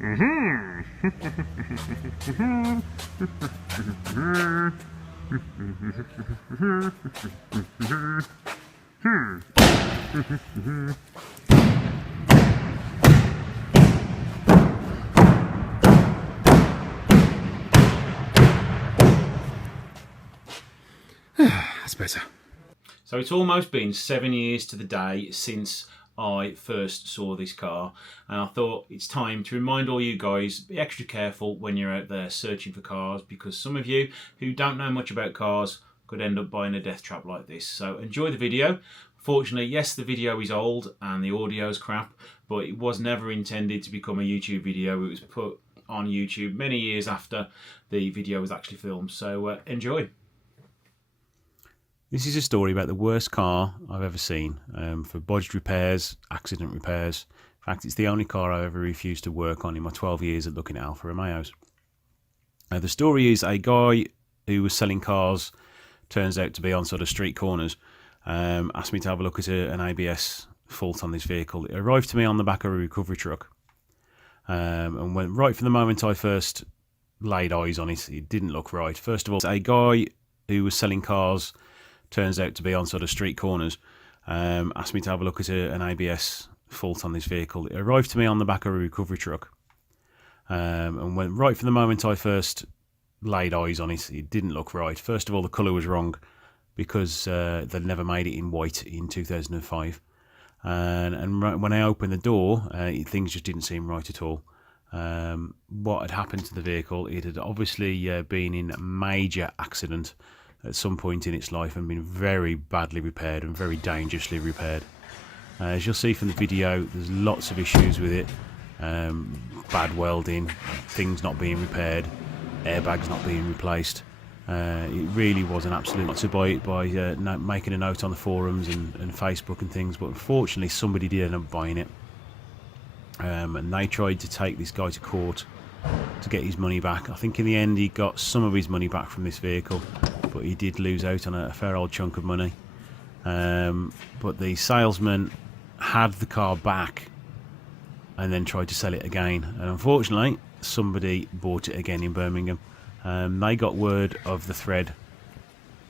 That's better. So it's almost been 7 years to the day since I first saw this car, and I thought it's time to remind all you guys, be extra careful when you're out there searching for cars, because some of you who don't know much about cars could end up buying a death trap like this. So enjoy the video. Fortunately, yes, the video is old and the audio is crap, but it was never intended to become a YouTube video. It was put on YouTube many years after the video was actually filmed. So enjoy. This is a story about the worst car I've ever seen for bodged repairs, accident repairs. In fact, it's the only car I've ever refused to work on in my 12 years of looking at Alfa Romeos. The story is a guy who was selling cars, turns out to be on sort of street corners, asked me to have a look at an ABS fault on this vehicle. It arrived to me on the back of a recovery truck, and went right from the moment I first laid eyes on it. It didn't look right. First of all, a guy who was selling cars, turns out to be on sort of street corners, asked me to have a look at an ABS fault on this vehicle. It arrived to me on the back of a recovery truck, and went right from the moment I first laid eyes on it. It didn't look right. First of all, the colour was wrong because they'd never made it in white in 2005, and when I opened the door, things just didn't seem right at all. What had happened to the vehicle? It had obviously been in a major accident at some point in its life and been very badly repaired and very dangerously repaired. As you'll see from the video, there's lots of issues with it. Bad welding, things not being repaired, airbags not being replaced. It really was an absolute not to buy it by making a note on the forums and Facebook and things, but unfortunately somebody did end up buying it. And they tried to take this guy to court to get his money back. I think in the end he got some of his money back from this vehicle, but he did lose out on a fair old chunk of money. But the salesman had the car back and then tried to sell it again, and unfortunately somebody bought it again in Birmingham. They got word of the thread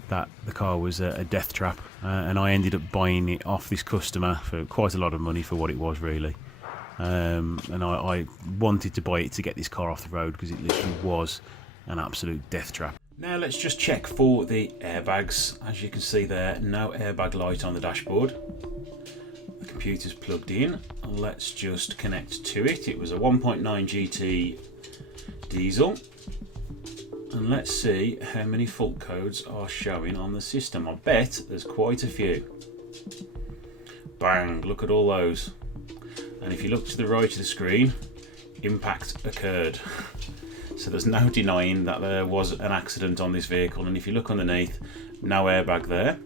that the car was a death trap, and I ended up buying it off this customer for quite a lot of money for what it was really. And I wanted to buy it to get this car off the road because it literally was an absolute death trap. Now let's just check for the airbags. As you can see there, no airbag light on the dashboard. The computer's plugged in. Let's just connect to it. It was a 1.9 GT diesel. And let's see how many fault codes are showing on the system. I bet there's quite a few. Bang, look at all those. And if you look to the right of the screen, impact occurred. So there's no denying that there was an accident on this vehicle. And if you look underneath, no airbag there.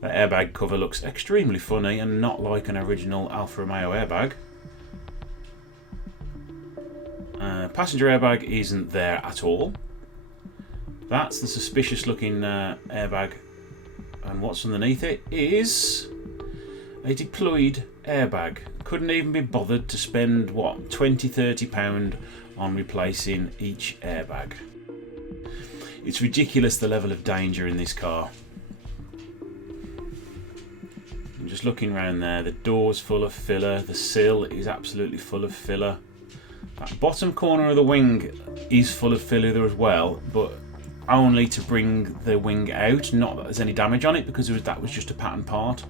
The airbag cover looks extremely funny and not like an original Alfa Romeo airbag. Passenger airbag isn't there at all. That's the suspicious looking airbag. And what's underneath it is a deployed airbag. Couldn't even be bothered to spend what, £20–30 on replacing each airbag. It's ridiculous the level of danger in this car. I'm just looking around there, the door's full of filler, the sill is absolutely full of filler. That bottom corner of the wing is full of filler as well, but only to bring the wing out, not that there's any damage on it because that was just a pattern part.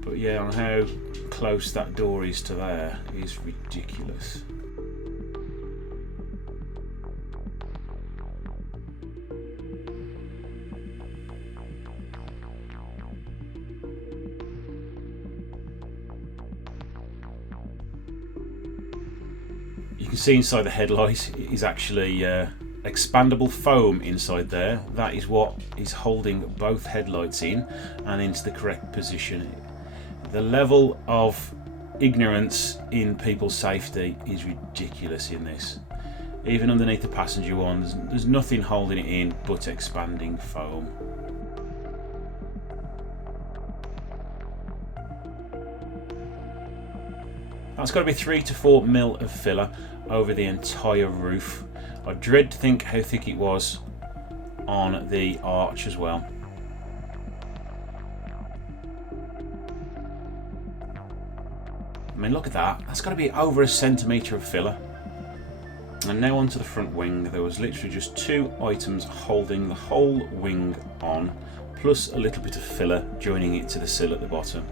But yeah, on how close that door is to there is ridiculous. You can see inside the headlight is actually expandable foam inside there. That is what is holding both headlights in and into the correct position. The level of ignorance in people's safety is ridiculous in this. Even underneath the passenger one, there's nothing holding it in but expanding foam. That's got to be 3 to 4 mil of filler over the entire roof. I dread to think how thick it was on the arch as well. I mean, look at that. That's got to be over a centimetre of filler. And now onto the front wing. There was literally just 2 items holding the whole wing on, plus a little bit of filler joining it to the sill at the bottom.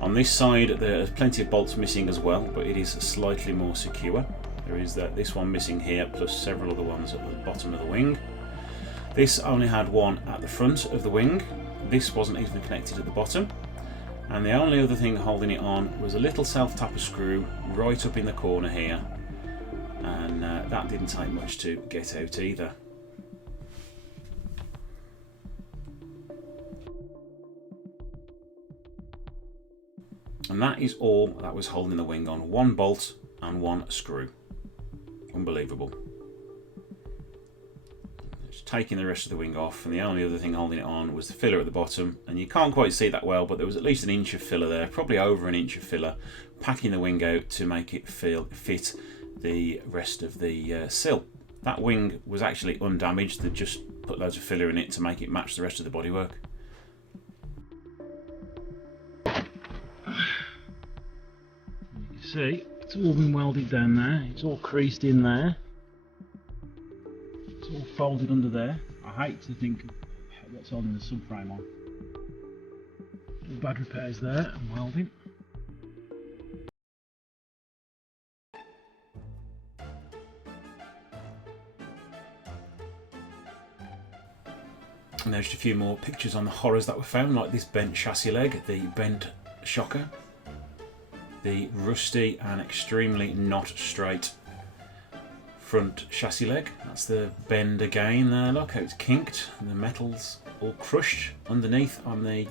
On this side there's plenty of bolts missing as well, but it is slightly more secure. There is this one missing here, plus several other ones at the bottom of the wing. This only had one at the front of the wing. This wasn't even connected at the bottom. And the only other thing holding it on was a little self-tapper screw right up in the corner here. And that didn't take much to get out either. And that is all that was holding the wing on. 1 bolt and 1 screw. Unbelievable. Just taking the rest of the wing off, and the only other thing holding it on was the filler at the bottom. And you can't quite see that well, but there was at least 1 inch of filler there, probably over 1 inch of filler, packing the wing out to make it fit the rest of the sill. That wing was actually undamaged. They just put loads of filler in it to make it match the rest of the bodywork. See, it's all been welded down there, it's all creased in there, it's all folded under there. I hate to think of what's holding the subframe on. All bad repairs there and welding. And there's just a few more pictures on the horrors that were found, like this bent chassis leg, the bent shocker, the rusty and extremely not straight front chassis leg. That's the bend again there, look how it's kinked, and the metal's all crushed underneath on the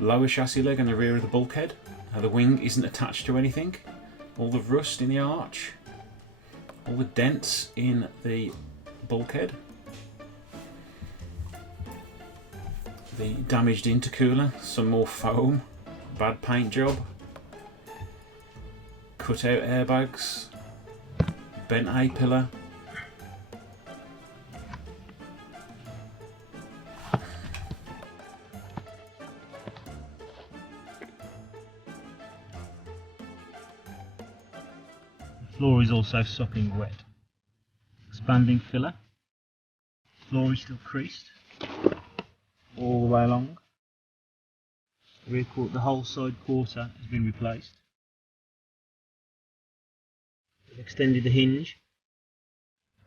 lower chassis leg and the rear of the bulkhead. How the wing isn't attached to anything. All the rust in the arch, all the dents in the bulkhead, the damaged intercooler, some more foam, bad paint job, cut out airbags, bent A-pillar. The floor is also sopping wet. Expanding filler. Floor is still creased all the way along. The whole side quarter has been replaced. Extended the hinge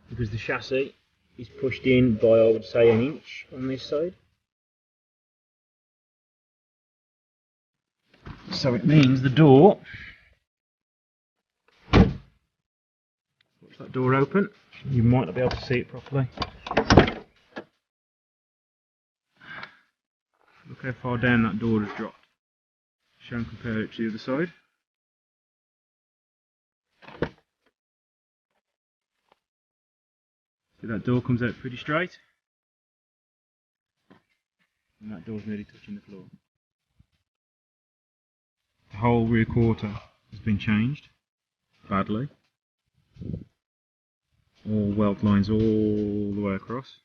because the chassis is pushed in by, I would say, 1 inch on this side. So it means the door, watch that door open, you might not be able to see it properly. Look how far down that door has dropped. Show and compare it to the other side. So that door comes out pretty straight, and that door's nearly touching the floor. The whole rear quarter has been changed badly. All weld lines all the way across.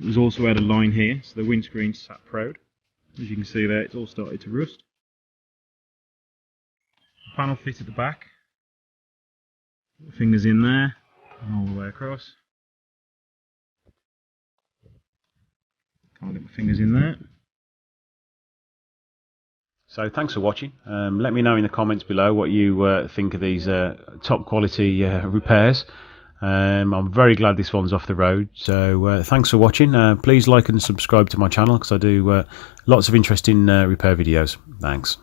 It was also had a line here, so the windscreen sat proud. As you can see there, it's all started to rust. The panel fit at the back. Put the fingers in there, and all the way across. Can't get my fingers in there. So thanks for watching. Let me know in the comments below what you think of these top quality repairs. I'm very glad this one's off the road. So thanks for watching. Please like and subscribe to my channel because I do lots of interesting repair videos. Thanks.